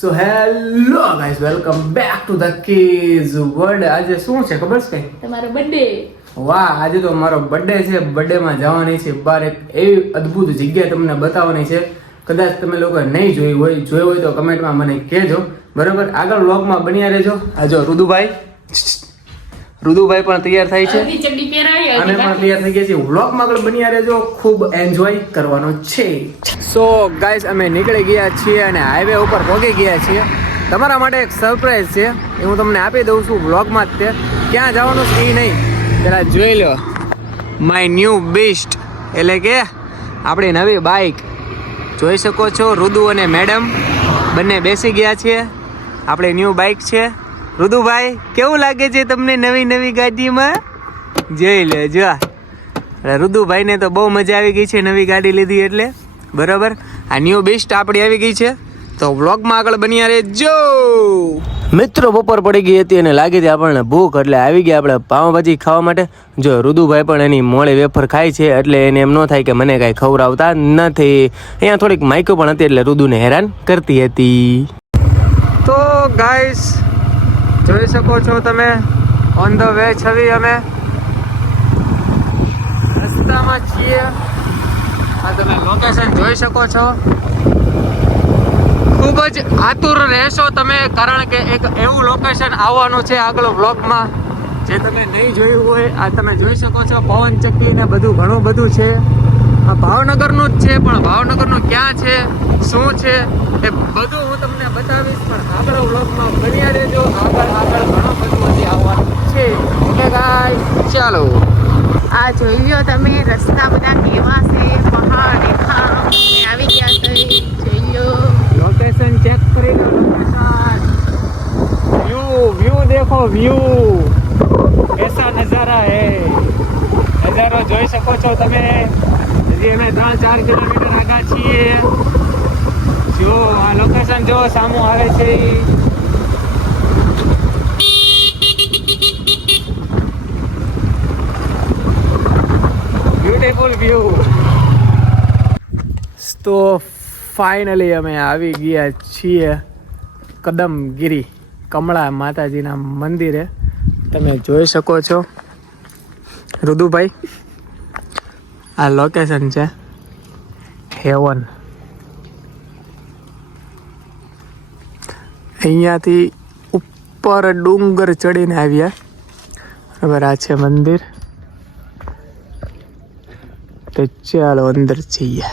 So hello guys welcome back to the kids world. આજે શું છે ખબર છે કઈ? તમારો બર્થડે. વાહ, આજે તો મારો બર્થડે છે. બર્થડે માં જવાની છે બહાર, એક એવી અદ્ભુત જગ્યા તમને બતાવવાની છે. કદાચ તમે લોકો નહીં જોઈ હોય તો કમેન્ટમાં મને કહેજો. બરાબર, આગળ વ્લોગમાં બન્યા રહેજો. આ જો રુદુભાઈ પણ તૈયાર થાય છે અડધી ચડ્ડી પહેરાવી, અમે પણ તૈયાર થઈ ગયા છીએ. વ્લોગમાં આગળ બન્યા રહેજો, ખૂબ એન્જોય કરવાનો છે. સો ગાઈસ, અમે નીકળી ગયા છીએ અને હાઈવે ઉપર પહોંચી ગયા છીએ. તમારા માટે એક સરપ્રાઈઝ છે, એ હું તમને આપી દઉં છું વ્લોગમાં જ. તે ક્યાં જવાનું છે એ નહીં, પેલા જોઈ લો માય ન્યૂ બીસ્ટ, એટલે કે આપણી નવી બાઇક. જોઈ શકો છો, રુદુ અને મેડમ બંને બેસી ગયા છે. આપણી ન્યૂ બાઇક છે. રુદુભાઈ, કેવું લાગે છે તમને નવી ગાડીમાં? જોઈ લે જો, રુદુભાઈને તો બહુ મજા આવી ગઈ છે નવી ગાડી લીધી એટલે. બરાબર, આ ન્યૂ બીસ્ટ આપણી આવી ગઈ છે, તો વ્લોગમાં આગળ બન્યા રહેજો. મિત્રો, બપોર પડી ગઈ હતી અને લાગી હતી આપણને ભૂખ, એટલે આવી ગયા આપણે પાવભાજી ખાવા માટે. જો રુદુભાઈ પણ એની મોળે વેફર ખાય છે, એટલે એને એમ ન થાય કે મને કાંઈ ખવડાવતા નથી. અહીંયા થોડીક માઇકો પણ હતી, એટલે રુદુને હેરાન કરતી હતી. તો ગાઈસ, જોઈ શકો છો તમે, ઓન ધ વે છવી અમે રસ્તામાં છીએ. આ તમે લોકેશન જોઈ શકો છો. ખૂબ જ આતુર રહેશો તમે, કારણ કે એક એવું લોકેશન આવવાનું છે આગળ વ્લોગમાં જે તમે નહીં જોયું હોય. આ તમે જોઈ શકો છો, પવન ચક્કી ને બધું ઘણું બધું છે. આ ભાવનગરનું જ છે, પણ ભાવનગરનું ક્યાં છે, શું છે, એ બધું હું તમને બતાવીશ. પણ આગળ વ્લોગમાં બન્યા રહેજો. આગળ ઘણું બધું હજી આવવાનું છે. ઓકે ગાઈસ, ચાલો. આ જોઈ લો તમે, રસ્તા બધા કેવા છે, પહાડ દેખાણ આવી ગયા છે. જોઈ લો, લોકેશન ચેક કરી લો. લોકેશન વ્યૂ देखो, व्यू ऐसा नजारा है. નજારો જોઈ શકો છો તમે. હજી અમે 3-4 કિલોમીટર આગળ છીએ. જો આ લોકેશન જો સામું આવે છે. Beautiful view. તો ફાઇનલી અમે આવી ગયા છીએ કદમગીરી કમળા માતાજીના મંદિરે. તમે જોઈ શકો છો રુદુભાઈ, આ લોકેશન છે હેવન. અહીંયાથી ઉપર ડુંગર ચડીને આવ્યા. બરાબર, આ છે મંદિર. તો ચાલો અંદર જઈએ.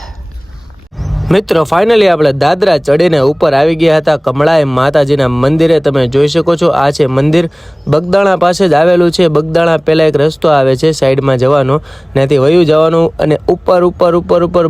મિત્રો, ફાઇનલી આપણે દાદરા ચડીને ઉપર આવી ગયા હતા કમળાએ માતાજીના મંદિરે. તમે જોઈ શકો છો, આ છે મંદિર. બગદાણા પાસે જ આવેલું છે. બગદાણા પહેલાં એક રસ્તો આવે છે સાઈડમાં જવાનો, ત્યાંથી વયું જવાનું અને ઉપર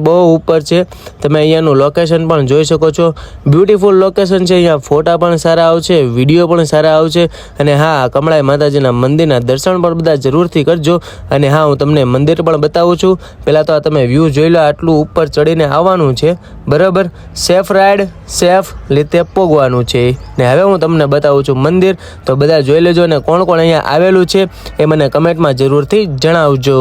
બહુ ઉપર છે. તમે અહીંયાનું લોકેશન પણ જોઈ શકો છો. બ્યુટીફુલ લોકેશન છે. અહીંયા ફોટા પણ સારા આવશે, વિડીયો પણ સારા આવશે. અને હા, કમળાએ માતાજીના મંદિરના દર્શન પણ બધા જરૂરથી કરજો. અને હા, હું તમને મંદિર પણ બતાવું છું. પહેલાં તો આ તમે વ્યૂ જોઈ લો. આટલું ઉપર ચડીને આવવાનું છે. બરાબર, સેફ રાઈડ, સેફ રીતે પોગવાનું છે. ને હવે હું તમને બતાવું છું મંદિર, તો બધા જોઈ લેજો. ને કોણ કોણ અહીંયા આવેલું છે એ મને કમેન્ટમાં જરૂરથી જણાવજો.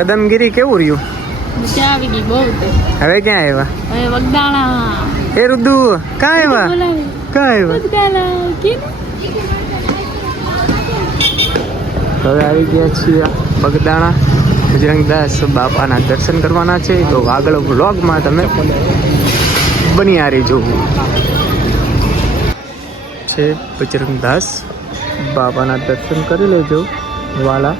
કદમગીરી કેવું રહ્યું? મજા આવી ગઈ બહુ. હવે ક્યાં આવ્યા? હવે વગદાણા. એ રુદુ ક્યાં આવ્યા? ક્યાં આવ્યા? વગદાણા કે હવે આવી ગયા છીએ બગદાણા. બજરંગદાસ બાપાના દર્શન કરવાના છે, તો આગળ વ્લોગમાં તમે બની રહેજો. છે બજરંગદાસ બાપાના દર્શન કરી લેજો વાલા.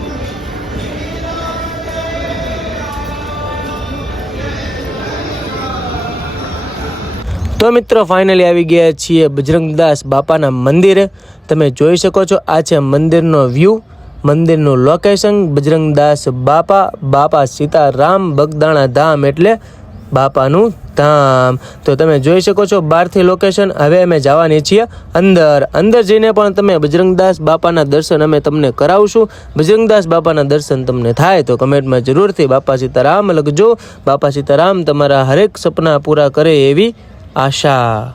તો મિત્રો ફાઇનલી આવી ગયા છીએ બજરંગદાસ બાપાના મંદિરે. તમે જોઈ શકો છો, આ છે મંદિરનો વ્યૂ, મંદિરનું લોકેશન. બજરંગદાસ બાપા સીતારામ બગદાણા ધામ એટલે બાપાનું ધામ. તો તમે જોઈ શકો છો બહારથી લોકેશન. હવે અમે જવાની છીએ અંદર જઈને પણ તમે બજરંગદાસ બાપાના દર્શન અમે તમને કરાવશું. બજરંગદાસ બાપાના દર્શન તમને થાય તો કમેન્ટમાં જરૂરથી બાપા સીતારામ લખજો. બાપા સીતારામ તમારા હરેક સપના પૂરા કરે એવી આશા.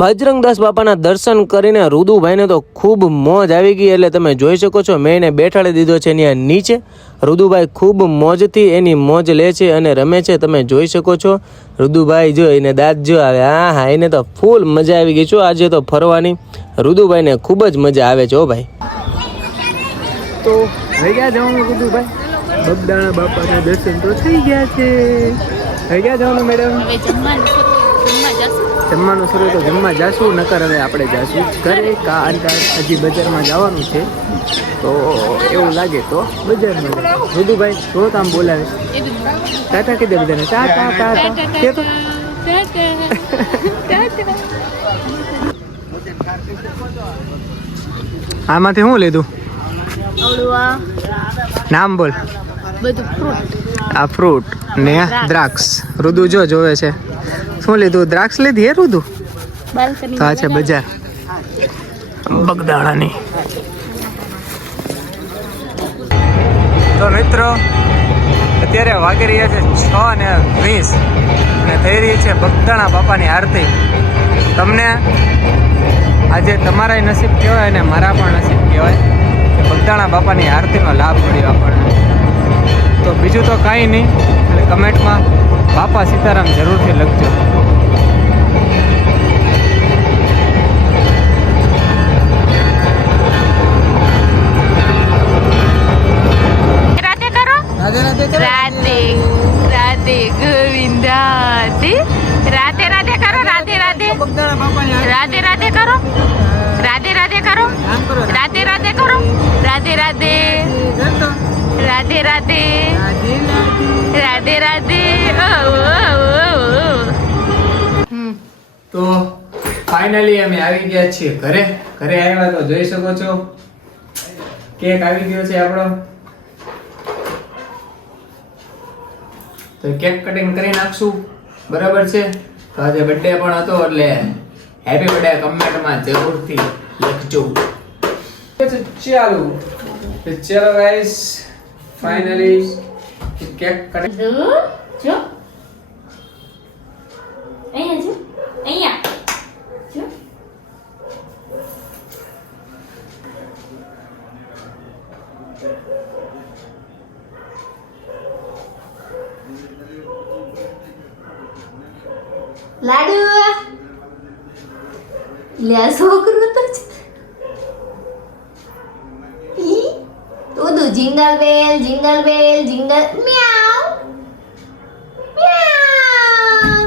બજરંગદાસ બાપાના દર્શન કરીને રુદુભાઈને તો ખૂબ મોજ આવી ગઈ. એટલે તમે જોઈ શકો છો મેં એને બેઠાડી દીધો છે ત્યાં નીચે. રુદુભાઈ ખૂબ મોજથી એની મોજ લે છે અને રમે છે. તમે જોઈ શકો છો રુદુભાઈ જો એને દાંત જો આવે. હા એને તો ફૂલ મજા આવી ગઈ છો આજે તો ફરવાની. રુદુભાઈને ખૂબ જ મજા આવે છે. હો ભાઈ, તો થઈ ગયા જવાનું રુદુભાઈ? બગદાણા બાપાના દર્શન તો થઈ ગયા છે. થઈ ગયા જવાનું મેડમ? હવે જમવાનું શરૂ તો જમવા જાશું, નકર હવે આપણે જાશું ઘરે. હજી બજારમાં જવાનું છે, તો એવું લાગે તો બજારમાં. રુદુભાઈ જો આમ બોલાવે ટાટા કીધે બધાને. ટાટા ટાટા કે તો આમાંથી શું લીધું? નામ બોલ. બધું ફ્રૂટ. આ ફ્રૂટ ને દ્રાક્ષ. રુદુ જો જોવે છે. શું લીધું? દ્રાક્ષ લીધી હે રુદુ? તો આ છે બજાર બગદાણાની. તો મિત્રો અત્યારે વાગી રહ્યા છે 6:20 અને થઈ રહી છે બગદાણા બાપાની આરતી. તમને આજે તમારા નસીબ કહેવાય અને મારા પણ નસીબ કહેવાય કે બગદાણા બાપાની આરતીનો લાભ મળ્યો આપણને. તો બીજું તો કાંઈ નહીં, એટલે કમેન્ટમાં બાપા સીતારામ જરૂરથી લખજો. રાધે રાધે ગોવિંદા. રાધે રાધે કરો. રાધે રાધે રાધે રાધે કરો. રાધે રાધે કરો. રાધે રાધે કરો. રાધે રાધે રાધે રાધે રાધે રાધે. તો ફાઇનલી અમે આવી ગયા છીએ ઘરે. ઘરે આવ્યા તો જોઈ શકો છો કેક આવી ગયો છે આપણો. તો કેક કટિંગ કરી નાખશું, બરાબર છે. તો આજે બર્થડે પણ હતો એટલે હેપી બર્થડે કમેન્ટમાં જરૂરથી લખજો. ચાલો ગાઈસ, ફાઇનલી કેક કટિંગ. જો અહીંયા જો અહીંયા જો. લાડુ લે છોકરું તો છે. તો jingle bell jingle bell jingle meow meow.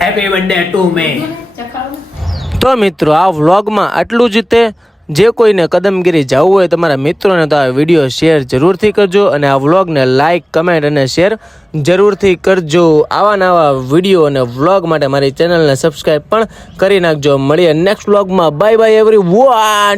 Happy birthday to me. તો મિત્રો આ વ્લોગમાં આટલું જ તે. જે કોઈને કદમગીરી જવું હોય તમારા મિત્રોને તો આ વિડીયો શેર જરૂરથી કરજો અને આ વ્લોગને લાઇક કમેન્ટ અને શેર જરૂરથી કરજો. આવા નવા વિડીયો અને વ્લોગ માટે મારી ચેનલને સબસ્ક્રાઈબ પણ કરી નાખજો. મળીએ નેક્સ્ટ વ્લોગમાં. Bye bye everyone.